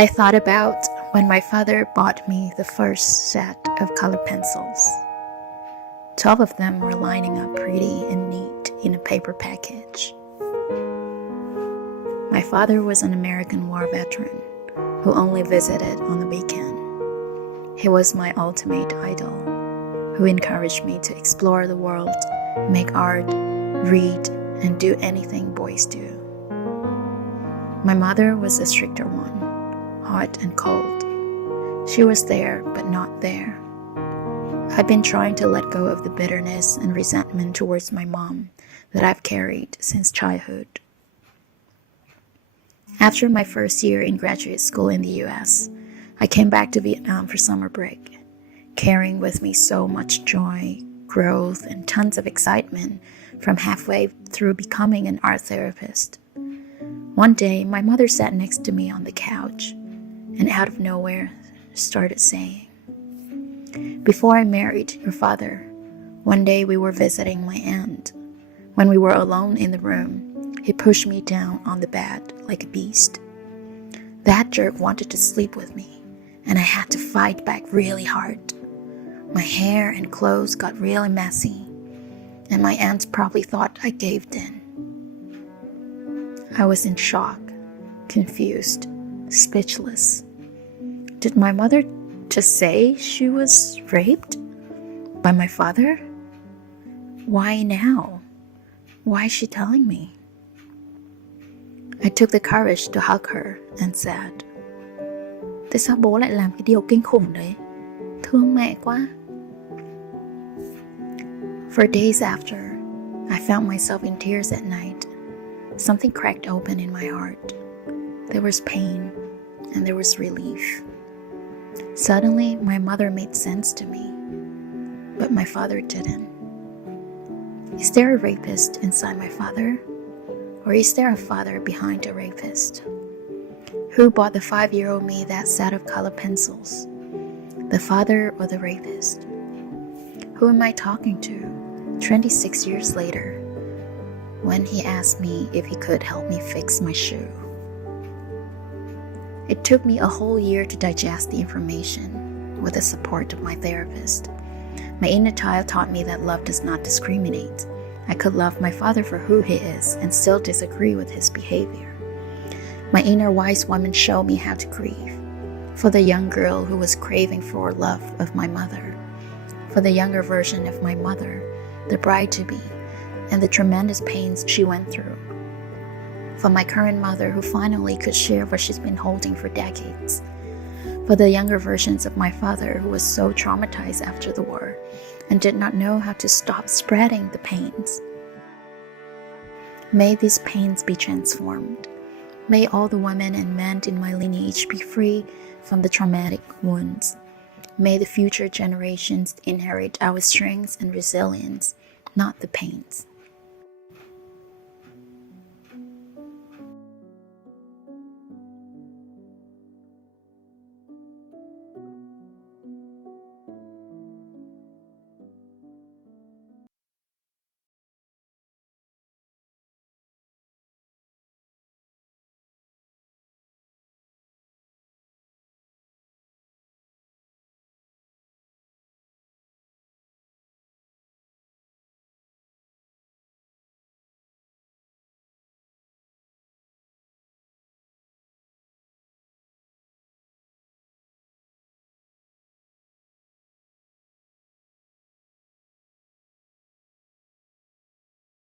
I thought about when my father bought me the first set of colored pencils. 12 of them were lining up pretty and neat in a paper package. My father was an American war veteran who only visited on the weekend. He was my ultimate idol, who encouraged me to explore the world, make art, read, and do anything boys do. My mother was a stricter one, hot and cold. She was there, but not there. I've been trying to let go of the bitterness and resentment towards my mom that I've carried since childhood. After my first year in graduate school in the US, I came back to Vietnam for summer break, carrying with me so much joy, growth, and tons of excitement from halfway through becoming an art therapist. One day, my mother sat next to me on the couch and out of nowhere started saying, "Before I married your father, one day we were visiting my aunt. When we were alone in the room, he pushed me down on the bed like a beast. That jerk wanted to sleep with me, and I had to fight back really hard. My hair and clothes got really messy, and my aunt probably thought I caved in." I was in shock, confused, speechless. Did my mother just say she was raped by my father? Why now? Why is she telling me? I took the courage to hug her and said, "Tại sao bố lại làm cái điều kinh khủng đấy? Thương mẹ quá." For days after, I found myself in tears at night. Something cracked open in my heart. There was pain and there was relief. Suddenly, my mother made sense to me, but my father didn't. Is there a rapist inside my father? Or is there a father behind a rapist? Who bought the 5-year-old me that set of colored pencils? The father or the rapist? Who am I talking to 26 years later when he asked me if he could help me fix my shoe? It took me a whole year to digest the information with the support of my therapist. My inner child taught me that love does not discriminate. I could love my father for who he is and still disagree with his behavior. My inner wise woman showed me how to grieve. For the young girl who was craving for love of my mother. For the younger version of my mother, the bride-to-be, and the tremendous pains she went through. For my current mother who finally could share what she's been holding for decades. For the younger versions of my father who was so traumatized after the war and did not know how to stop spreading the pains. May these pains be transformed. May all the women and men in my lineage be free from the traumatic wounds. May the future generations inherit our strengths and resilience, not the pains.